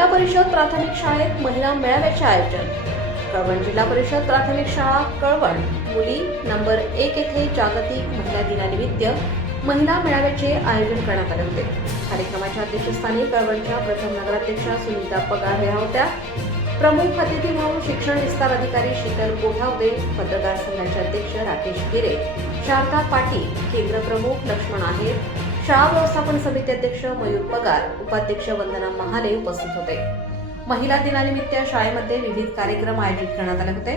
जिल्हा परिषद प्राथमिक शाळेत महिला मेळाव्याचे आयोजन. कळवण जिल्हा परिषद प्राथमिक शाळा कळवण मुली नंबर 1 येथे जागतिक महिला दिनानिमित्त महिला मेळाव्याचे आयोजन करण्यात आले होते. कार्यक्रमाच्या अध्यक्षस्थानी कळवणच्या प्रथम नगराध्यक्षा सुनीता पगार या होत्या. प्रमुख अतिथी म्हणून शिक्षण विस्तार अधिकारी शीतल गोठावदे, पत्रकार संघाचे अध्यक्ष राकेश गिरे, शारदा पाटील, केंद्र प्रमुख लक्ष्मण आहेर, शाळा व्यवस्थापन समिती अध्यक्ष मयूर पगार, उपाध्यक्ष वंदना महाले उपस्थित होते. महिला दिनानिमित्त शाळेमध्ये विविध कार्यक्रम आयोजित करण्यात आले होते.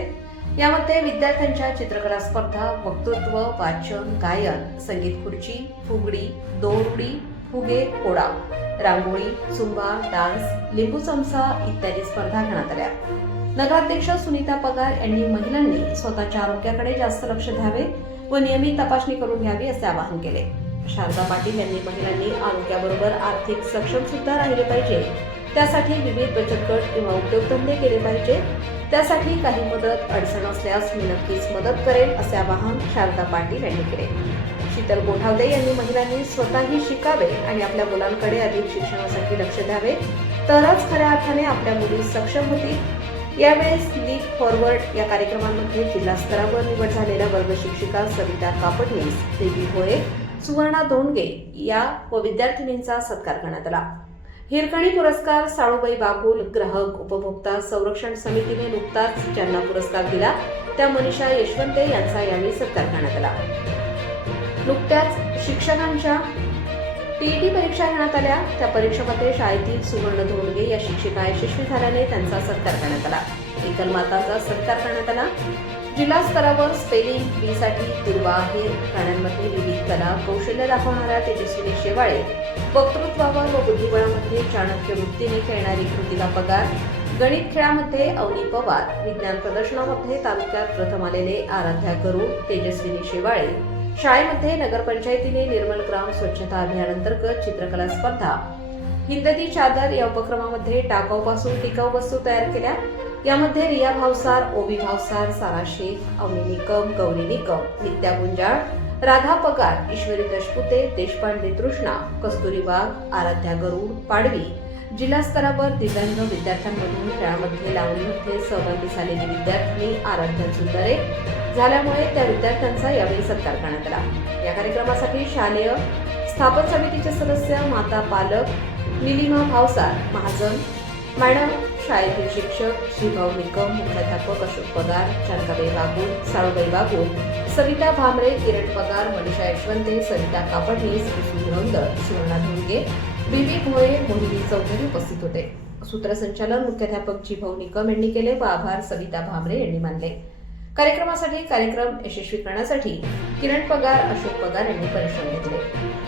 यामध्ये विद्यार्थ्यांच्या चित्रकला स्पर्धा, वक्तृत्व, वाचन, गायन, संगीत खुर्ची, फुगडी, दोरउडी, फुगे, कोडा, रांगोळी, झुंबा, डान्स, लिंबू चमचा इत्यादी स्पर्धा घेण्यात आल्या. नगराध्यक्ष सुनीता पगार यांनी महिलांनी स्वतःच्या आरोग्याकडे जास्त लक्ष द्यावे व नियमित तपासणी करून घ्यावी असे आवाहन केले. शारदा पाटील यांनी महिलांनी आरोग्याबरोबर आर्थिक सक्षम सुद्धा राहिले पाहिजे, त्यासाठी विविध बचत गट किंवा उद्योगधंदे केले पाहिजे, त्यासाठी काही मदत अडचण असल्यास मी नक्कीच मदत करेन असे आवाहन शारदा पाटील यांनी केले. शीतल गोठावदे यांनी महिलांनी स्वतःही शिकावे आणि आपल्या मुलांकडे अधिक शिक्षणासाठी लक्ष द्यावे, तरच खऱ्या अर्थाने आपल्या मुली सक्षम होतील. यावेळेस लीप फॉरवर्ड या कार्यक्रमांमध्ये जिल्हा स्तरावर निवड झालेल्या वर्ग शिक्षिका सविता कापडनीस, देवी भोये, सुवर्णा दोंडगे या व विद्यार्थिनींचा सत्कार करण्यात आला. हिरकणी पुरस्कार साळूबाई बागुल ग्राहक उपभोक्ता संरक्षण समितीने नुकताच ज्यांना पुरस्कार दिला त्या मनीषा यशवंते यांचा यावेळी सत्कार करण्यात आला. नुकत्याच शिक्षकांच्या टीईटी परीक्षा घेण्यात आल्या. त्या परीक्षेमध्ये शाळेतील सुवर्ण धोंडगे या शिक्षिका यशस्वी झाल्याने त्यांचा सत्कार करण्यात आला. एकल मातांचा सत्कार करण्यात आला. जिल्हा स्तरावर स्पेलिंग बी साठी दुर्वा आहेर, गाण्यांमध्ये विविध कला कौशल्य दाखवणाऱ्या तेजस्विनी शेवाळे, वक्तृत्वावर व बुद्धिबळामध्ये चाणक्य वृत्तीने खेळणारी कृतिका पगार, गणित खेळामध्ये अवनी पवार, विज्ञान प्रदर्शनामध्ये तालुक्यात प्रथम आलेले आराध्या गरुड, तेजस्विनी शेवाळे, शाळेमध्ये नगरपंचायतीने निर्मल ग्राम स्वच्छता अभियानांतर्गत चित्रकला स्पर्धा, हिंदती चादर या उपक्रमामध्ये टाकाऊपासून टिकाऊ वस्तू तयार केल्या. यामध्ये रिया भावसार, ओबी भावसार, सारा शेख, अवनी निकम, गौरी निकम, नित्या गुंजाळ, राधा पगार, ईश्वरी दशपुते, देशपांडे तृष्णा, कस्तुरी वाघ, आराध्या गरुड, पाडवी, जिल्हा स्तरावर दिव्यांग विद्यार्थ्यांमधून खेळामध्ये लावणीमध्ये सहभागी झालेली विद्यार्थिनी आराध्या सुंदरे झाल्यामुळे त्या विद्यार्थ्यांचा यावेळी सत्कार करण्यात आला. या कार्यक्रमासाठी शालेय स्थापन समितीचे सदस्य माता पालक निलिमा भावसार महाजन मॅडम, शाळेतील शिक्षक श्रीभाऊ निकम, मुख्याध्यापक अशोक पगार, शारदाबाई बागुल, साळूबाई बागुल, सविता भामरे, किरण पगार, मनीषा यशवंते, सविता कापडनीस, धुरंदर, सुवर्णा धोंडगे, बीबी भोये, मोहिनी चौधरी उपस्थित होते. सूत्रसंचालन मुख्याध्यापक श्रीभाऊ निकम यांनी केले व आभार सविता भामरे यांनी मानले. कार्यक्रम यशस्वी करण्यासाठी किरण पगार, अशोक पगार यांनी परिश्रम घेतले.